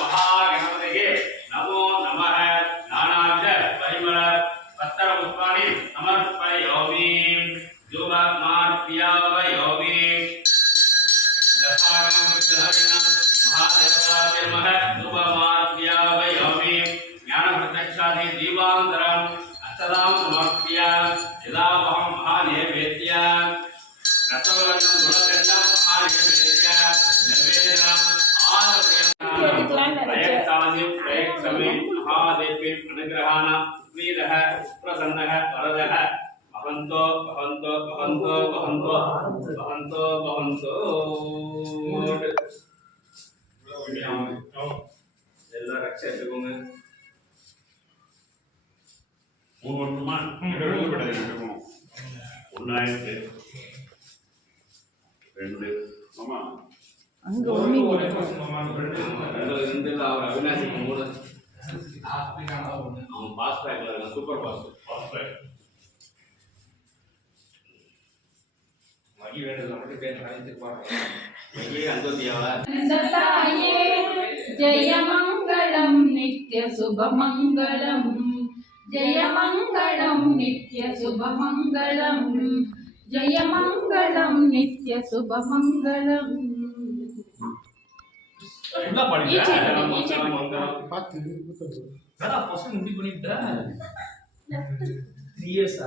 महागणपतये नमो नमः नानाविध परिमल पत्र पुष्पाणि समर्पयामि धूपमार्पयामि दशागं विग्रहणं महादेवताय नमः धूपमार्पयामि ज्ञानप्रत्यक्षादि दीपान्तरम् अक्षतां समर्पयामि यदावहं महानैवेद्यं रसवर्णं गुणगन्धं महानैवेद्यं नैवेद्यम् अनुग्रहाण प्रीतः प्रसन्नः वरदः भवन्तो भवन्तो भवन्तो भवन्तो भवन्तो भवन्तो ಎಲ್ಲ ರಕ್ಷೆ ಇಟ್ಕೊಂಡೆ ಮೂರು ஒன்னாயிரத்து ரெண்டு ஆமா அங்க ஒண்ணு ரெண்டு அவர் அவினாசி மூணு அவன் பாஸ் பேக்ல இருக்கான் சூப்பர் பாஸ் பேக் மகி வேண்டது மட்டும் பேர் அழைத்து பாருங்க மகி அந்தோதியாவா தாயே ஜெய மங்களம் நித்ய சுப மங்களம் जय मंगलम नित्य शुभ मंगलम जय मंगलम नित्य शुभ मंगलम என்ன படிச்சா பாத்து வேற பசங்க முடி பண்ணிட்டா 3 இயர்ஸ்